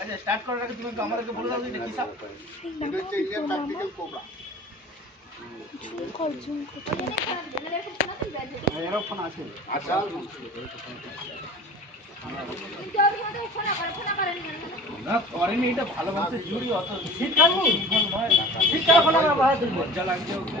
আচ্ছা স্টার্ট করার আগে তুমি আমাদেরকে বলে দাও এটা কি সাপ এটা হচ্ছে ইন্ডিয়ান প্র্যাকটিক্যাল কোবরা এরও আছে। আচ্ছা। না করেনি এটা ভালোবাসে জুড়ি অত। শীতকাল নি শীতকাল ফোন ব্যবহার করব মজা লাগছে ওকে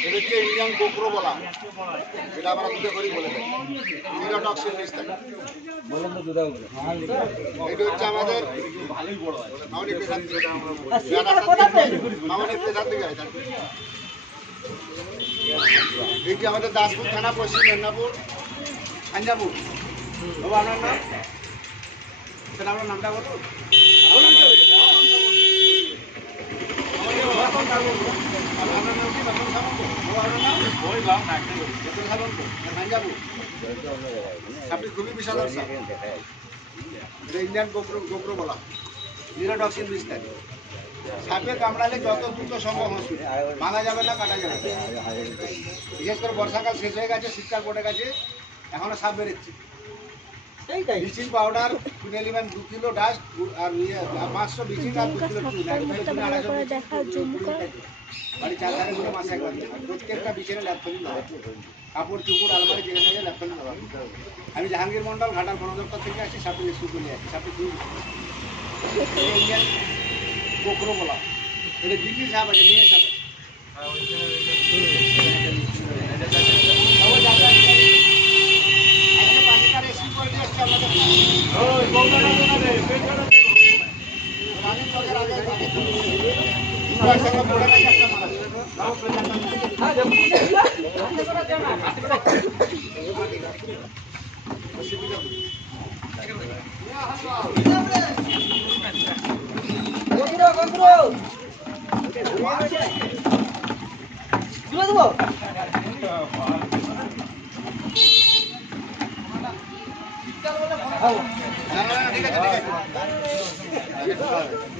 হ্যাঁ? হ্যাঁ হ্যাঁ হ্যাঁ হ্যাঁ। এটা হচ্ছে ইন্ডিয়ান কোকরো বলা এটা আমরা দুটো করি। বলে দেয় নিউরোটক্সিন বিষ থাকে দুটাও বলে। এটা হচ্ছে আমাদের ভালোই মামনি পেশার দিকে পেশার এই যে আমাদের দাসপুর থানা পশ্চিম মেদিনীপুর। পাঞ্জাবুর বাবা আপনার নাম? সেটা আপনার নামটা কত বলুন আমাদের রতন সামন্ত। আপনার নাম কি রতন সামন্ত? বাবা, আপনার নাম? রতন সামন্ত। পাঞ্জাবুর। সাপটি খুবই বিশাল ইন্ডিয়ান বলা। থাকে সাপে কামড়ালে যত দ্রুত সম্ভব হসপিটাল মানা যাবে না, কাটা যাবে বিশেষ করে বর্ষাকাল শেষ হয়ে গেছে, শীতকাল পড়ে গেছে, এখনও সাপ বেরোচ্ছে। ব্লিচিং পাউডার নেলিবেন দু কিলো ডাস্ট আর ইয়ে আর পাঁচশো ব্লিচিং আর দু কিলো। বাড়ি চার ধারে ঘুরে মাসে একবার প্রত্যেকটা বিছানে ল্যাপটপ দেওয়া কাপড় চুপড় আলমারি যেখানে যায় ল্যাপটপ আমি জাহাঙ্গীর মন্ডল ঘাটাল বন দপ্তর থেকে আসি সাপে রেস্কিউ করে আসি সাপে দুই কোকরো বলা এটা দিল্লি সাপ আছে নিয়ে সাপ আছে সবাই জানতে আজকে পাখিটা রেস্কিউ করে নিয়ে এসছে আমাদের রানীর চকের আগে আগে তুলে নিয়ে এসেছে। দুটো একসঙ্গে পড়ে গেছে, একটা মারা গেছে। নাও প্রেজান্ট কন্দ্র কন্দ্র তুলে দেবো না, না, না, ঠিক আছে, ঠিক আছে।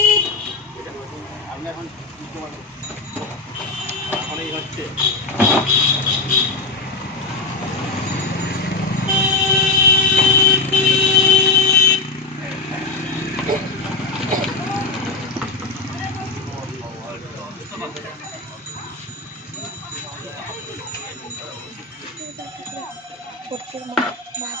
আপনি এখন বুঝতে পারবেন এখন এই হচ্ছে করতের মাঠ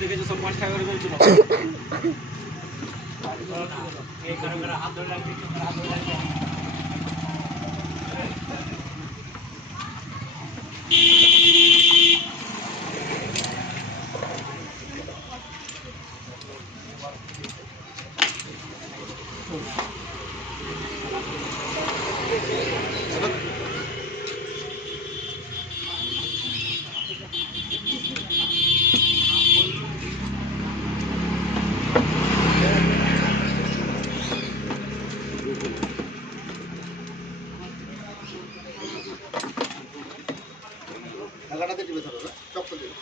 দেখেছো সব পাঁচ টাকা করে Thank you. নাগাটাতে টিপে ধরো চক্কর দিবে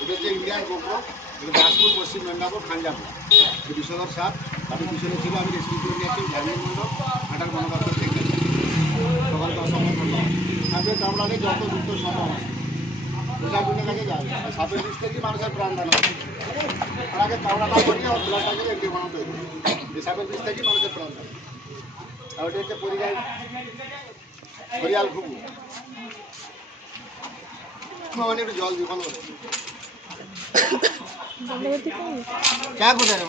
এটা হচ্ছে ইন্ডিয়ান গোপ্রো এটা দাসপুর পশ্চিম মেদিনীপুর খানজাপুর এই বিষধর সাপ আমি পিছনে ছিল, আমি রেস্কিউ করে নিয়ে আসি গ্রামীণ মণ্ডল হাটার বনদপ্তর থেকে। সকাল দশটা পর্যন্ত তারপরে কামড়ালে যত দ্রুত সম্ভব প্রশাসনের কাছে যায় সাপের বিষ মানুষের প্রাণ দান হচ্ছে আর আগে কামড়াটা করিয়ে হসপিটালটাকে এমপি বানাতে হতো এই মানুষের প্রাণ দান আর ওটা হচ্ছে পরিবার হরিয়াল ঘুঘু একটু জল বিপন্ন করে কোথায়